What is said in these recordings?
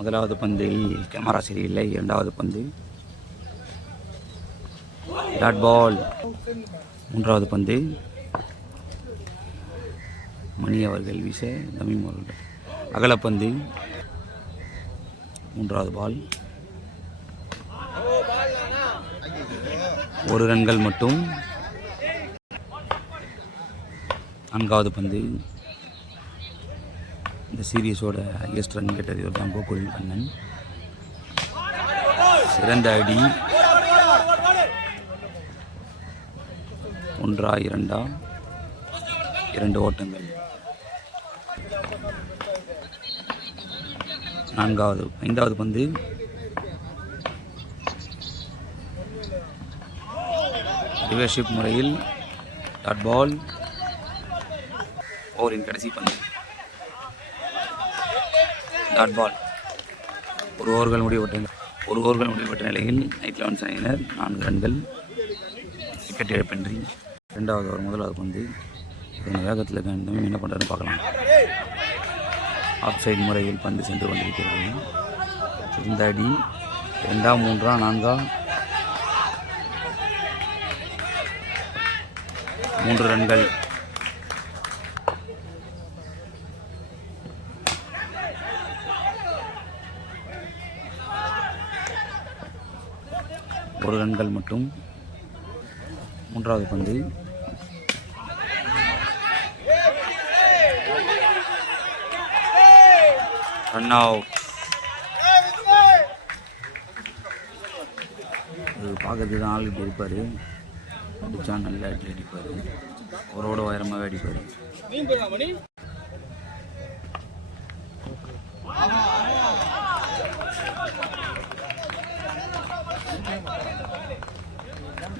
முதலாவது பந்தில் கேமரா சரியில்லை. இரண்டாவது பந்து டாட் பால். மூன்றாவது பந்து மணி அவர்கள் வீச தமிழ் அவர்கள் அகலப்பந்து. மூன்றாவது பால். 1 ரன்கள் மட்டும். நான்காவது பந்து. இந்த சீரியஸோட ஹையஸ்ட் ரன் கேட்டது ஒரு தான் கோகுல் கண்ணன். சிறந்த அடி. 1 2 2 ஓட்டங்கள். ஐந்தாவது பந்து. ரிவர்ஷிப் முறையில் டாட் பால். ஓவரின் கடைசி பந்து டாட் பால். ஒரு ஓவர்கள் முடிவுற்ற நிலையில் நைட் 11 அணியினர் 4 ரன்கள், விக்கெட் இழப்பின்றி. இரண்டாவது ஓவர் முதலாவது பந்து. இதன் வேகத்தில் இருக்க என்ன பண்ணுறதுன்னு பார்க்கலாம். ஆஃப் சைட் முறையில் பந்து சென்று கொண்டிருக்கிறது. இந்த அடி 2 3 4 3 ரன்கள். ஒரு ரன்கள் மட்டும். மூன்றாவது பந்து. Run out. இது பார்க்கறதுக்கு தான் ஆள் இப்படி இருப்பார். அடித்தா நல்லா அடிப்பார். அவரோட உயரமாகவே அடிப்பார்.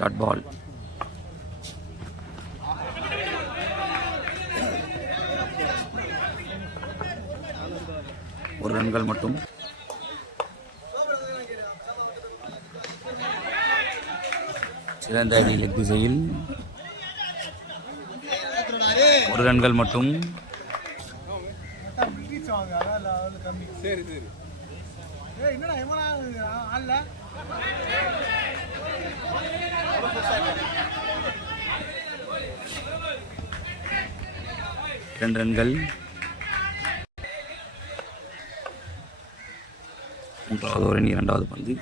Dot ball. ஒரு ரன்கள் மட்டும். சிறந்த அடி லெக் திசையில். 1 ரன்கள் மட்டும். இரண்டு ரன்கள். மூன்றாவது ஓவரின் இரண்டாவது பந்து.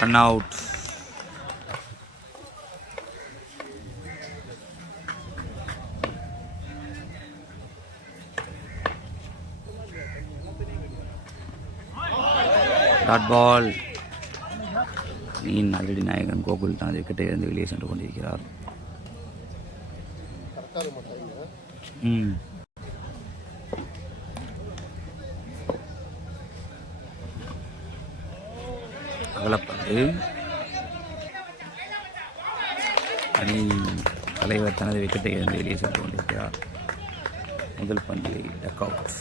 Run out. Dot ball. அதிரடி நாயகன் கோகுல் தனது விக்கெட்டை இருந்து வெளியே சென்று கொண்டிருக்கிறார். அகலப்பந்து. அணி தலைவர் தனது விக்கெட்டை இருந்து வெளியே சென்று கொண்டிருக்கிறார். முதல் பந்தில் டக் அவுட்.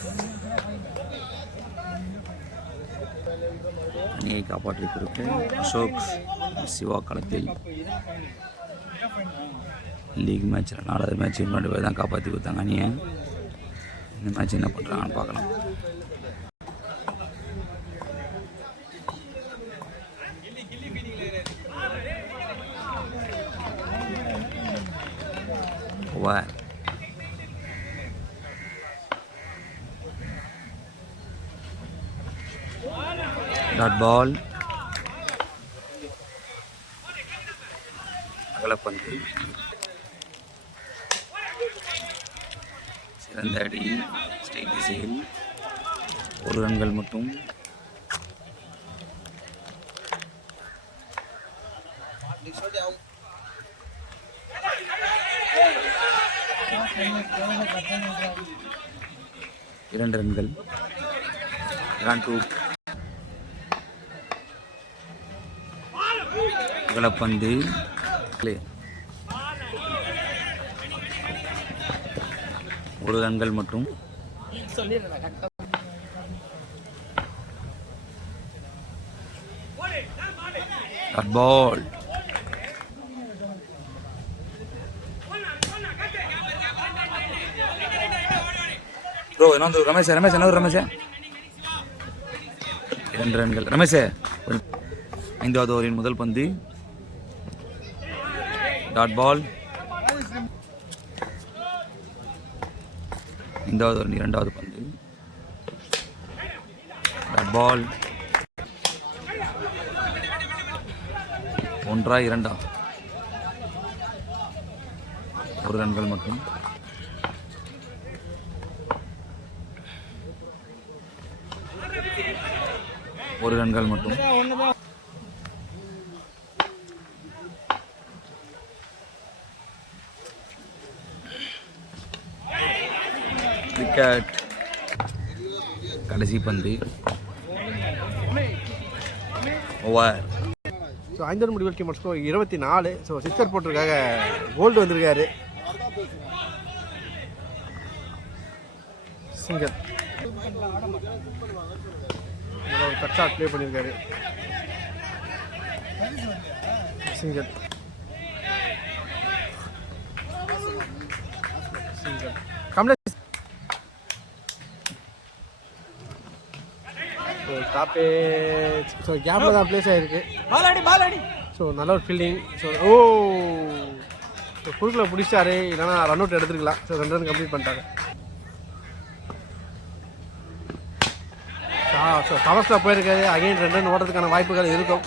அணியை காப்பாற்றிக் கொடுக்க அசோக் சிவா களத்தில். லீக் மேட்ச்சில் 4வது மேட்ச் 2 பேர் தான் காப்பாற்றி கொடுத்தாங்க அணியை. இந்த மேட்ச் என்ன பண்ணுறாங்கன்னு பார்க்கலாம். ஓவர். Dot ball. அகலப்பந்து. சிறந்த அடி ஸ்ட்ரெயிட் திசையில். 1 ரன்கள் மட்டும். இரண்டு ரன்கள். Run two. அகலப்பந்து. ஒரு ரன்கள் மற்றும். Dot ball. ப்ரோ என்ன வந்து ரமேஷ் என்ன ரமேஷ் 2 ரன்கள். ரமேஷ் 5வது ஓவரின் முதல் பந்து டாட் பால். 5வது ஓவரின் 2வது பந்து டாட் பால். 1 2 1 ரன்கள் மட்டும். ஒரு ரன்கள் மட்டும். விக்கெட். கடைசி பந்து ஓவர். ஸோ 5 முடிவு வரைக்கும் ஸ்கோர் 24. ஸோ சிக்ஸர் போட்டிருக்காக கோல்டு வந்திருக்காரு. சிங்கர் கட் ஷாட் ப்ளே பண்ணியிருக்காரு. Single complete. டாப்பே ஸோ கேப்பில் தான் ப்ளேஸ் ஆகிருக்கு. ஸோ நல்ல ஒரு ஃபீல்டிங். ஸோ குறுக்கில் பிடிச்சாரு, இல்லைனா ரன் அவுட் எடுத்துருக்கலாம். ஸோ 2 ரன் கம்ப்ளீட் பண்ணிட்டாங்க. ஸோ கவர்ஸில் போயிருக்காரு. அகைன் 2 ரன் ஓடுறதுக்கான வாய்ப்புகள் இருக்கும்.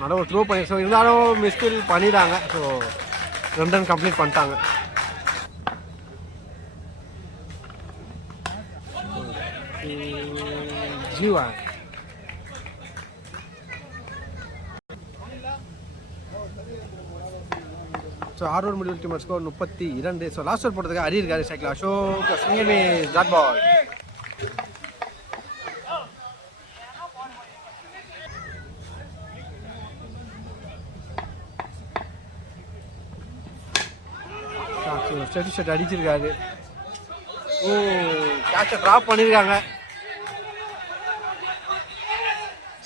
நல்ல ஒரு த்ரோ பண்ணி, ஸோ இருந்தாலும் மிஸ்ஃபீல் பண்ணிட்டாங்க. ஸோ 2 ரன் கம்ப்ளீட் பண்ணிட்டாங்க. ஜீவா ஸோ 6 முடிவு team score 32. So last over போட்டதுக்கு அரி இருக்காரு சைக்கிள் அசோக் சிங்கமே டாட் பால். ஸ்டெடி ஷாட் அடிச்சிருக்காரு. கேட்சை ட்ராப் பண்ணியிருக்காங்க.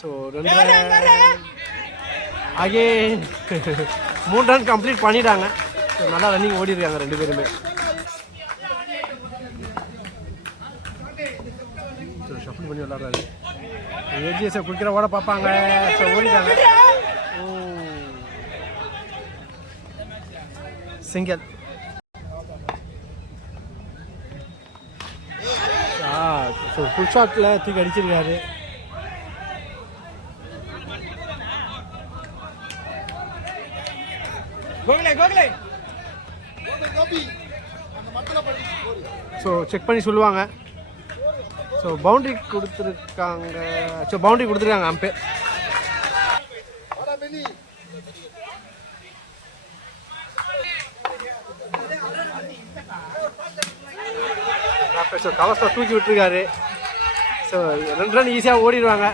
ஸோ 2 அகெயின் 3 ரன் கம்ப்ளீட் பண்ணிட்டாங்க. ஸோ நல்லா ரன்னிங் ஓடி இருக்காங்க 2 பேருமே. ஷஃபிள் பண்ணி விளாட்றாரு. ஏஜிஎஸை குடிக்கிற ஓட பார்ப்பாங்க. ஸோ ஓடிட்டாங்க. சிங்கல். ஸோ ஃபுல் ஷாட்டில் தூக்கி அடிச்சிருக்காரு. ஸோ செக் பண்ணி சொல்லுவாங்க. ஸோ பவுண்ட்ரி கொடுத்துருக்காங்க. ஸோ பவுண்ட்ரி கொடுத்துருக்காங்க அம்பேர். ஸோ கவர்ஸில் தூக்கி விட்டுருக்காரு. ஸோ 2 ரன் ஈஸியாக ஓடிடுவாங்க.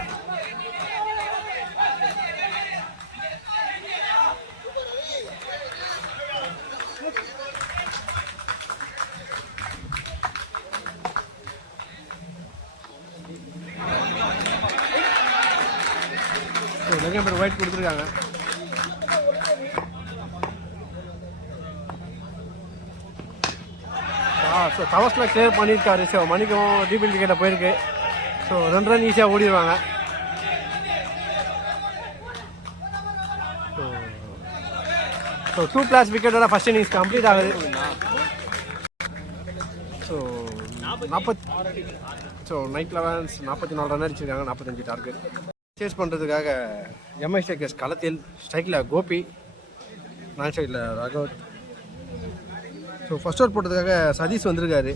நிறைய பேர் ஒயிட் கொடுத்துருக்காங்க. ஸோ கவர்ஸில் கிளியர் பண்ணியிருக்காரு. ஸோ மணிக்கும் டீபிள் விக்கெட்டை போயிருக்கு. ஸோ 2 ரன் ஈஸியாக ஓடிடுவாங்க. ஸோ 2+ விக்கெட்டோட ஃபர்ஸ்ட் இன்னிங்ஸ் கம்ப்ளீட் ஆகுது. ஸோ 9 11 44 ரன் அடிச்சிருக்காங்க. 45 டார்கெட். சேஸ் பண்ணுறதுக்காக எம்ஐ ஸ்ட்ரைக்கர்ஸ் களத்தில். ஸ்ட்ரைக்கில் கோபி, நான் ஸ்ட்ரைக்கில் ராகவ். ஸோ ஃபர்ஸ்ட் ஓவர் போட்டதுக்காக சதீஷ் வந்திருக்காரு.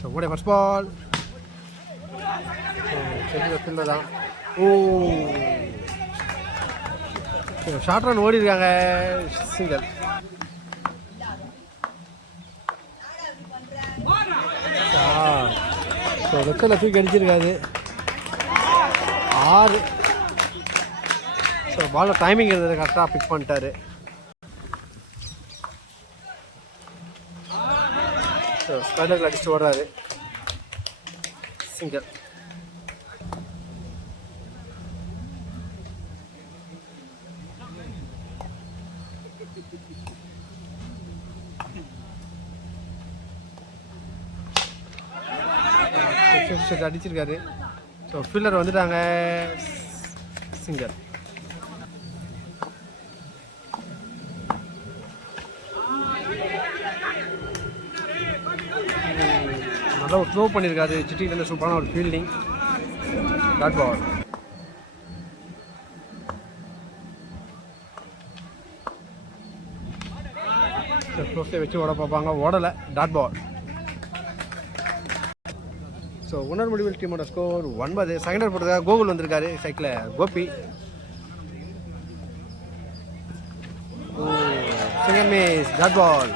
ஸோ கூட ஃபர்ஸ்ட் பால். ஃபீல்டர் தான். ஷார்ட் ரன் ஓடி இருக்காங்க. சிங்கல். ஸோ வெக்கல தூக்கி அடிச்சிருக்காது. 6 ஸோ பாலில் டைமிங் இருந்தது, கரெக்டாக பிக் பண்ணிட்டாரு. ஸோ ஸ்பைடரில் அடிச்சுட்டு ஓடுறாரு. சிங்கர். அடிச்சிருக்காரு. ஸோ ஃபீல்டர் வந்துட்டாங்க. சிங்கர். நல்லா ஒரு த்ரோ பண்ணியிருக்காரு. சிட்டிலேருந்து சூப்பரான ஒரு ஃபீல்டிங். Dot ball. க்ளோஸில் வச்சு ஓட பார்ப்பாங்க, ஓடலை. Dot ball. ஸோ உணர் முடிவில் டீமோட ஸ்கோர் 9. செகண்டர் போட்டதாக கோகுல் வந்திருக்காரு. சைக்கிளில் Gopi. Second miss. Dot ball.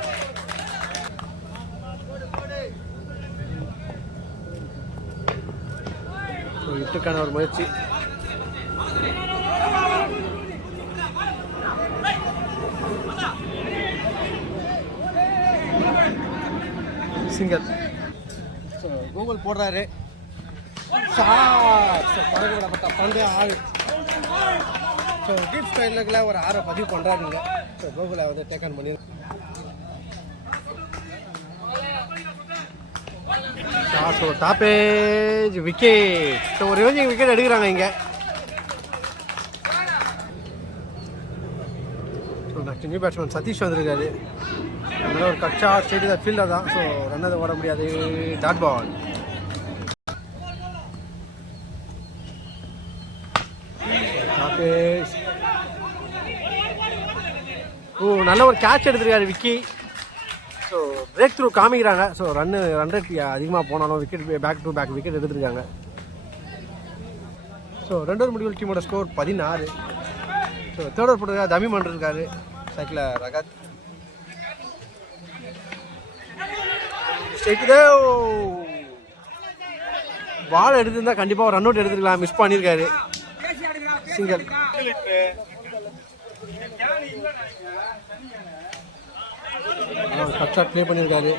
So இட்டுக்கான ஒரு முயற்சி. சிங்கர். ஸோ கூகுள் போடுறாரு. பழக்கப்பட்ட பந்தே ஆள். ஸோ டீப் ஸ்டைலில் ஒரு 6 பதிவு பண்ணுறாருங்க. ஸோ கூகுளை வந்து டேக் ஆன் பண்ணி ஸோ டாப்பேஜ் விக்கெட். ஸோ ஒரு ரிவெஞ்சிங் விக்கெட் எடுக்கிறாங்க இங்கே. So next new batsman Satish வந்திருக்காரு. அதனால ஒரு கட்சா ஸ்டேட் தான் ஃபீல்டர் தான். ஸோ ரன்னதை ஓட முடியாது. Dot ball. நல்ல ஒரு கேட்ச் எடுத்துருக்காரு விக்கி. ஸோ பிரேக் த்ரூ காமிக்கிறாங்க. ஸோ ரன் ரேட் அதிகமாக போனாலும் wicket back to back wicket எடுத்துருக்காங்க. ஸோ 2 முடிவில் டீமோட ஸ்கோர் 16. ஸோ தேர்ட் ஓவர் போட்டுருக்காரு. தமிழ் பண்ணிருக்காரு. சைக்கிளில் ரகத். பால் எடுத்திருந்தா கண்டிப்பாக ஒரு ரன் அவுட் எடுத்துருக்கலாம். மிஸ் பண்ணியிருக்காரு. சிங்கர். கட் ஷாட் ப்ளே பண்ணியிருக்காரு.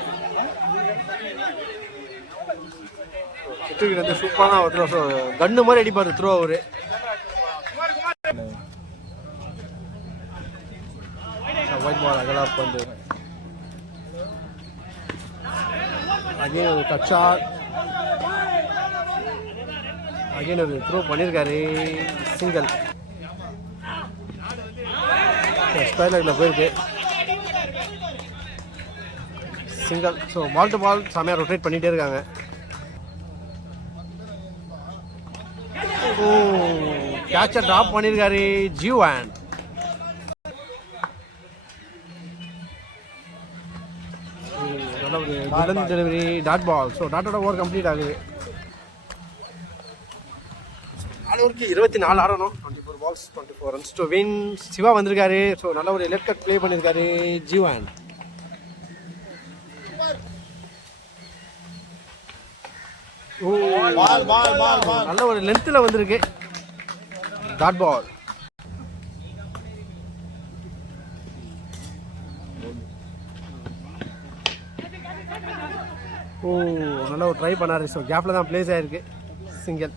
சிட்டுக்கு வந்து சூப்பரான ஒரு த்ரோ. ஸோ கன்னு மாதிரி அடிப்பார் த்ரோ அவரு. ஒயிட் பால் அகலா வந்து அகைன் ஒரு கட் ஷாட். அகைன் ஒரு த்ரோ பண்ணியிருக்காரு. சிங்கிள். ஸ்கொயர் லெக்கில் போயிருக்கு. Single. So ball to ball செமையாக ரொட்டேட் பண்ணிகிட்டே இருக்காங்க. ஓ கேட்சை ட்ராப் பண்ணியிருக்காரு Jeevan. Delivery. Dot ball. So டாட்டோட ஓவர் கம்ப்ளீட் ஆகுது. 4 ஓவருக்கு 24 ஆடணும். 24 balls 24 runs to win. Siva வந்திருக்காரு. ஸோ நல்ல ஒரு லெஃப்ட் கட் ப்ளே பண்ணியிருக்காரு ஜீவான். நல்ல ஒரு லென்த்தில் வந்திருக்கு. Dot ball. ஓ நல்லா ஒரு ட்ரை பண்ணாரு. ஸோ கேப்பில் தான் பிளேஸ் ஆகிருக்கு. சிங்கிள்.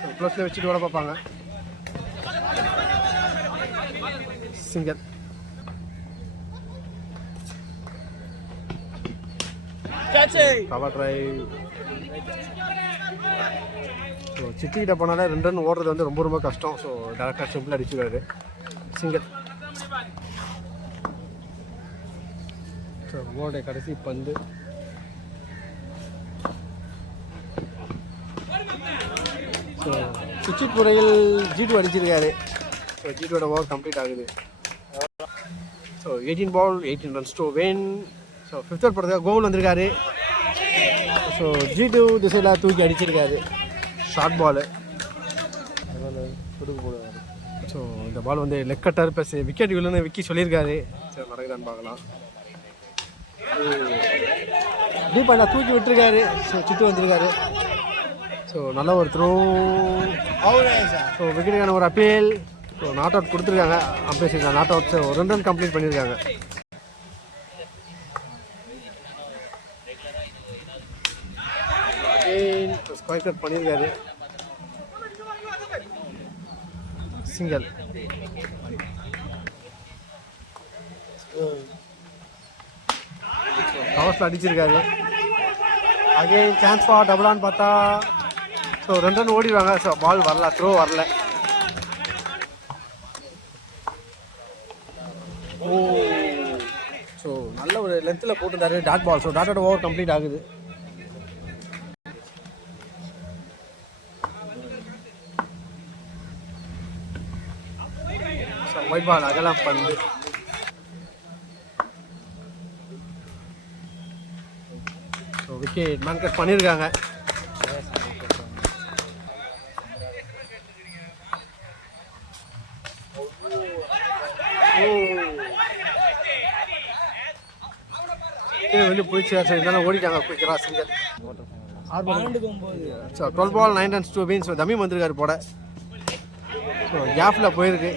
ஸோ ப்ளஸில் வச்சுட்டு ஓட பார்ப்பாங்க. சிங்கிள். Cover drive. ஸோ சிட்டிக்கிட்ட போனாலே 2 ரன் ஓடுறது வந்து ரொம்ப ரொம்ப கஷ்டம். ஸோ டேரக்டாக சிம்பிளாக அடிச்சுக்காரு. சிங்கிள். ஸோ ஓடைய கடைசி பந்து. ஸோ சுவிட்ச் முறையில் G2 அடிச்சிருக்காரு. ஸோ G2 ஓவர் கம்ப்ளீட் ஆகுது. ஸோ 18 ball 18 runs to win. So 5th over போடுறதுக்காக கோகுல் வந்திருக்காரு. ஸோ G2 திசையில் தூக்கி அடிச்சிருக்காரு. Short ball. கொடுக்க போடுவார். ஸோ இந்த பால் வந்து லெக் கட்டர் ப்ளஸ் விக்கெட் வில்லுன்னு விக்கி சொல்லியிருக்காரு. சரி நடக்குதான்னு பார்க்கலாம். டீப் பண்ணா தூக்கி விட்டுருக்காரு. ஸோ சிட்டு வந்திருக்காரு. ஸோ நல்ல ஒரு த்ரோ. ஸோ விக்கெட்டுக்கான ஒரு அப்பீல். ஸோ நாட் அவுட் கொடுத்துருக்காங்க. Umpire not out. So 2 run complete பண்ணியிருக்காங்க. ஸ்கொயர் கட் பண்ணியிருக்காரு. சிங்கிள். கவர்ஸில் அடிச்சிருக்காரு. அகைன் சான்ஸ் ஃபார் டபுளான்னு பார்த்தா ஸோ 2 ரன் ஓடிடுவாங்க. ஸோ பால் வரல, த்ரோ வரல. ஓ ஸோ நல்ல ஒரு லென்த்தில் போட்டுருந்தாரு டாட் பால். ஸோ டாட்டோட ஓவர் கம்ப்ளீட் ஆகுது. ஸோ ஒயிட் பால் அகலம் பந்து. ஸோ விக்கெட் மேன் கட் பண்ணியிருக்காங்க. வந்து பிடிச்சி இருந்தாலும் ஓடிட்டாங்க குயிக்கராக. Single 12 ball 9 runs 2 wins. Tamil வந்திருக்காரு போட. ஸோ கேஃபில் போயிருக்கு.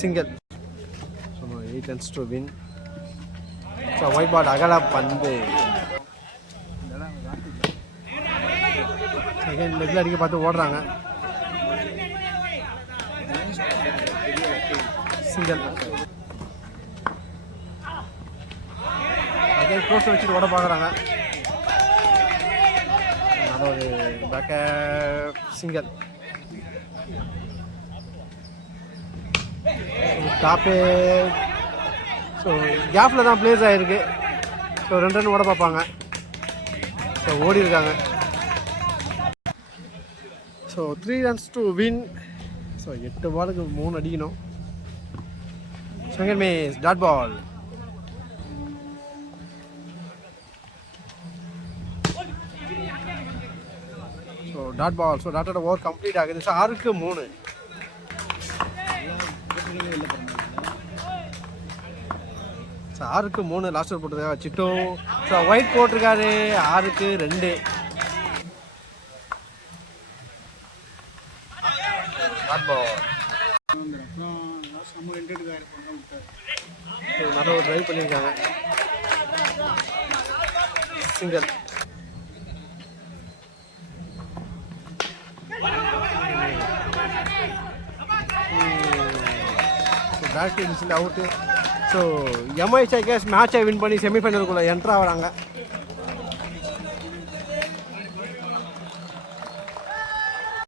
Single. So 8 runs 2 win. So wide ball அகலா பந்து. செகண்ட் லெக்கில் அடிக்க பார்த்து ஓடுறாங்க. சிங்கல். அதே க்ளோஸ் வச்சுட்டு ஓட பார்க்குறாங்க. நல்ல ஒரு பேக்கப். சிங்கல். டாப்பு. ஸோ கேப்பில் தான் பிளேஸ் ஆகிருக்கு. ஸோ 2 ரன் ஓட பார்ப்பாங்க. ஸோ ஓடி இருக்காங்க. So 3 runs to win. So 8 பாலுக்கு 3 அடிக்கணும். Second match dot ball. So dot ball. So டாட்டோட ஓவர் கம்ப்ளீட் ஆகுது. ஸோ 6க்கு 3. ஸோ 6க்கு 3 லாஸ்ட் ஓவர் போட்டிருக்காங்க சிட்டு. ஸோ ஒயிட் போட்டிருக்காரு. 6க்கு 2. Dot ball. நல்ல ஒரு ட்ரைவ் பண்ணியிருக்காங்க. சிங்கல். பேட் டீம்ஸில் அவுட்டு. ஸோ எம்ஐ ஸ்ட்ரைக்கர்ஸ் மேட்சை வின் பண்ணி செமிஃபைனலுக்குள்ளே என்ட்ரு ஆகிறாங்க.